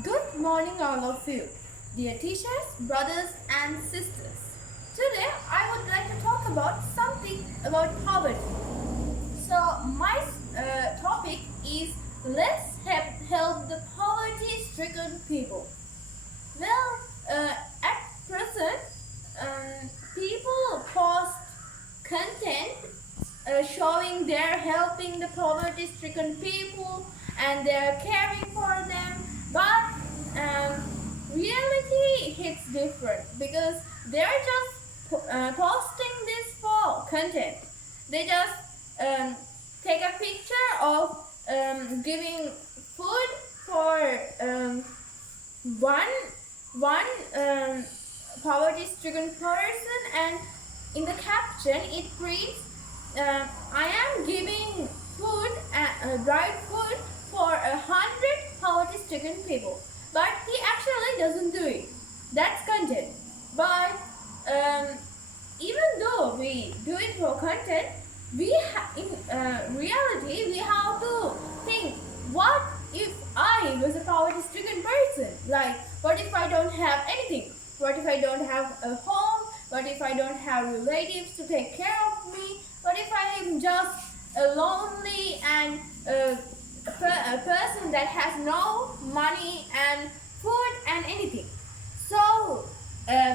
Good morning, all of you, dear teachers, brothers, and sisters. Today, I would like to talk about something about poverty. So, my topic is let's help the poverty-stricken people. Well, at present, people post content showing they're helping the poverty-stricken people and they're caring for them, but reality hits different because they're just posting this for content. They just take a picture of giving food for one poverty-stricken person, and in the caption it reads, I am giving food, dried food for 100 poverty-stricken people. But he actually doesn't do it. That's content. But even though we do it for content, in reality we have to think, what if I was a poverty-stricken person? Like, what if I don't have anything? What if I don't have a home? What if I don't have relatives to take care of me? What if I am just a lonely and a person that has no money and food and anything? So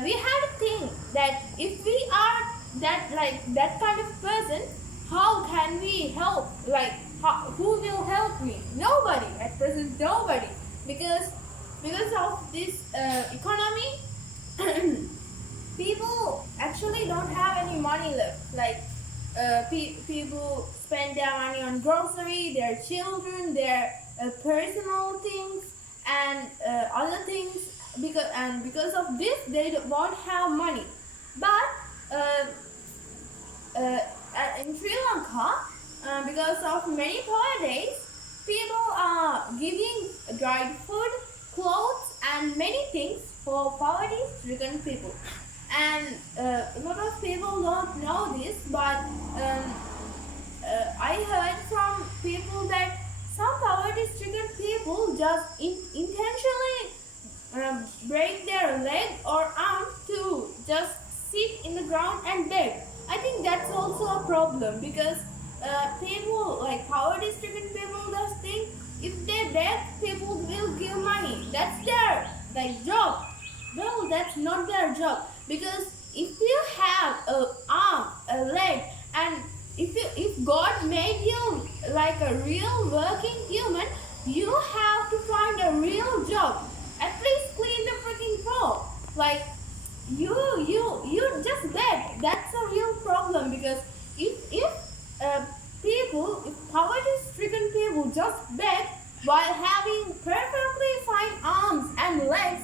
we have to think that if we are that kind of person, how can we help? Who will help me? Nobody. At present, nobody, because of this economy. People actually don't have any money left. People spend their money on grocery, their children, their personal things, and other things. Because of this, they won't have money. But in Sri Lanka, because of many poor days, people are giving dried food, clothes, and many things for poverty-stricken people. And a lot of people don't know this, but I heard from people that some poverty-stricken people just intentionally break their leg or arm to just sit in the ground and beg. I think that's also a problem, because people like poverty-stricken people just think if they beg, people will give money. That's their job. No, that's not their job, because if you have an arm, a leg, and if God made you like a real working human, you have to find a real job. At least clean the freaking floor. Like you just beg. That's a real problem, because if poverty-stricken people just beg while having perfectly fine arms and legs,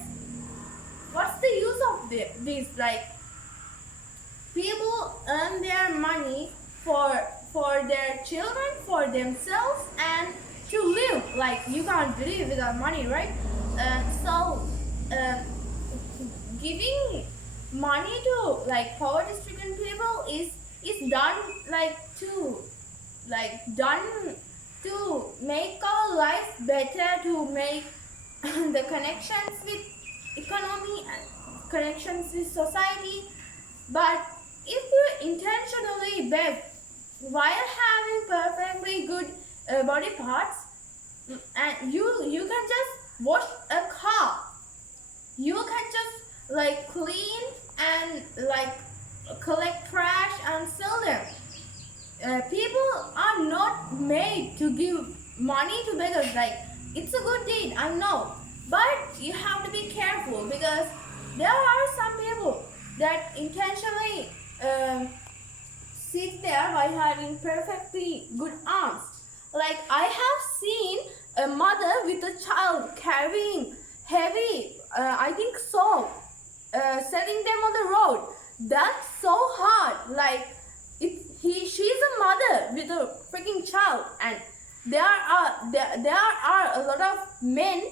what's the use of this? Like, people earn their money for their children, for themselves, and to live. Like, you can't live without money, right? So giving money to poverty-stricken people is done to make our life better, to make the connections with economy and connections with society. But if you intentionally beg while having perfectly good body parts, and you can just wash a car, you can just clean and collect trash and sell them. People are not made to give money to beggars. It's a good deed, I know, but you have to be careful, because there are some people that intentionally sit there while having perfectly good arms. Like, I have seen a mother with a child carrying heavy, I think salt, selling them on the road. That's so hard. She's a mother with a freaking child, and there are a lot of men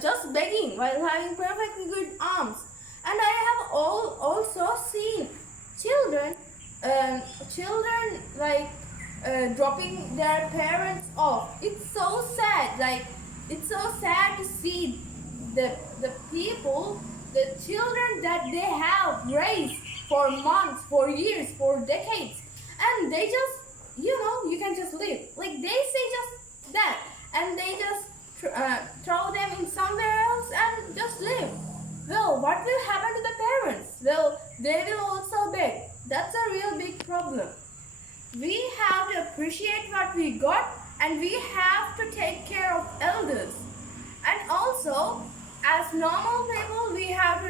just begging while having perfectly good arms. And I have also seen children dropping their parents off. It's so sad. It's so sad to see the people, the children that they have raised for months, for years, for decades, and they just, you can just live. Like they say just that, and they just throw them in somewhere else and just live. Well, what will happen to the parents? Well, they will also beg. That's a real big problem. We have to appreciate what we got, and we have to take care of elders. And also, as normal people, we have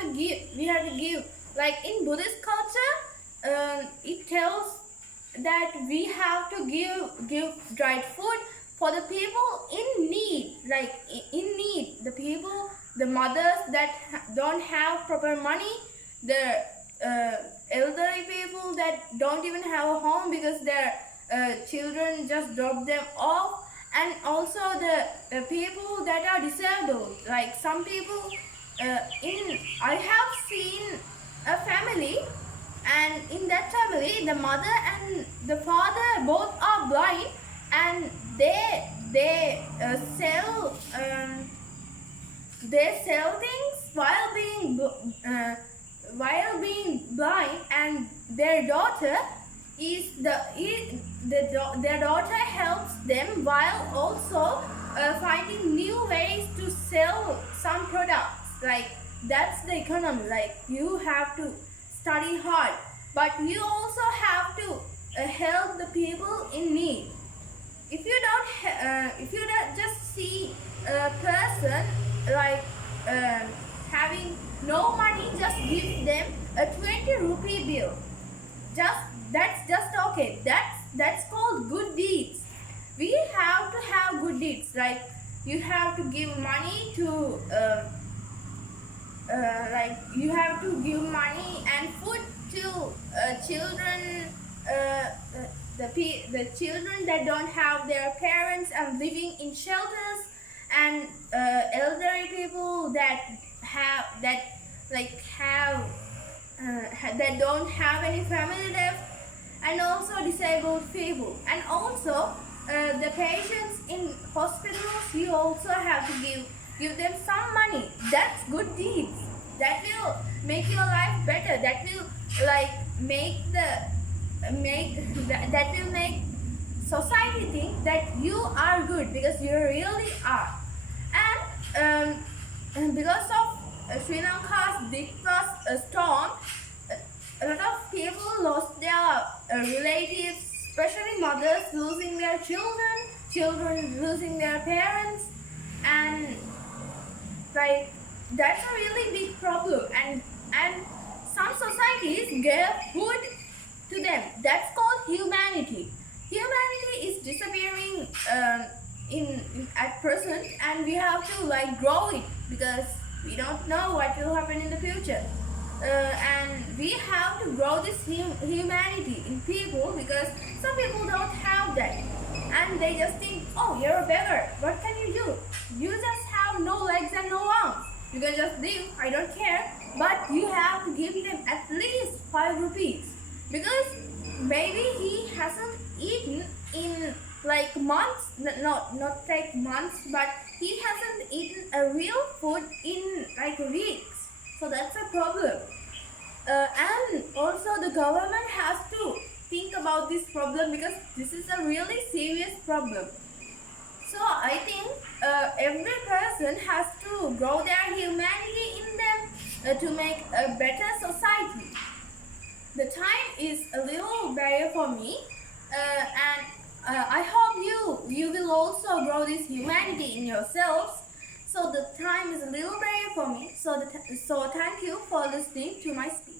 to give. Like in Buddhist culture, it tells that we have to give dried food for the people in need. Like in need, the people, the mothers that don't have proper money, the elderly people that don't even have a home because their children just drop them off, and also the people that are disabled. Like some people I have seen a family, and in that family the mother and the father both are blind, and they sell things while being blind, and their daughter their daughter helps them while also finding new ways to sell some products. Like that's the economy. Like you have to study hard, but you also have to help the people in need. If you don't just see a person like having no money, just give them a 20 rupee bill. That's just okay. That's called good deeds. We have to have good deeds. Like you have to give money to you have to give money and food to children, the children that don't have their parents and living in shelters, and elderly people that don't have any family left, and also disabled people, and also the patients in hospitals. You also have to give them some money. That's good deeds. That will make your life better. That will that will make society think that you are good, because you really are. And because of Sri Lanka's big storm, a lot of people lost their relatives, especially mothers losing their children losing their parents, and like that's a really big problem. And some societies give food to them. That's called humanity. Humanity is disappearing at present, and we have to grow it, because we don't know what will happen in the future. And we have to grow this humanity in people, because some people don't have that, and they just think, oh, you're a beggar, what can you do? You just have no legs and no arms, you can just live, I don't care. But you have to give them at least 5 rupees, because maybe he hasn't eaten in months, not months, but he hasn't eaten a real food in weeks. So that's a problem. And also the government has to think about this problem, because this is a really serious problem. So I think every person has to grow their humanity in them to make a better society. The time is a little barrier for me, and I hope you will also grow this humanity in yourselves. So the time is a little barrier for me. So thank you for listening to my speech.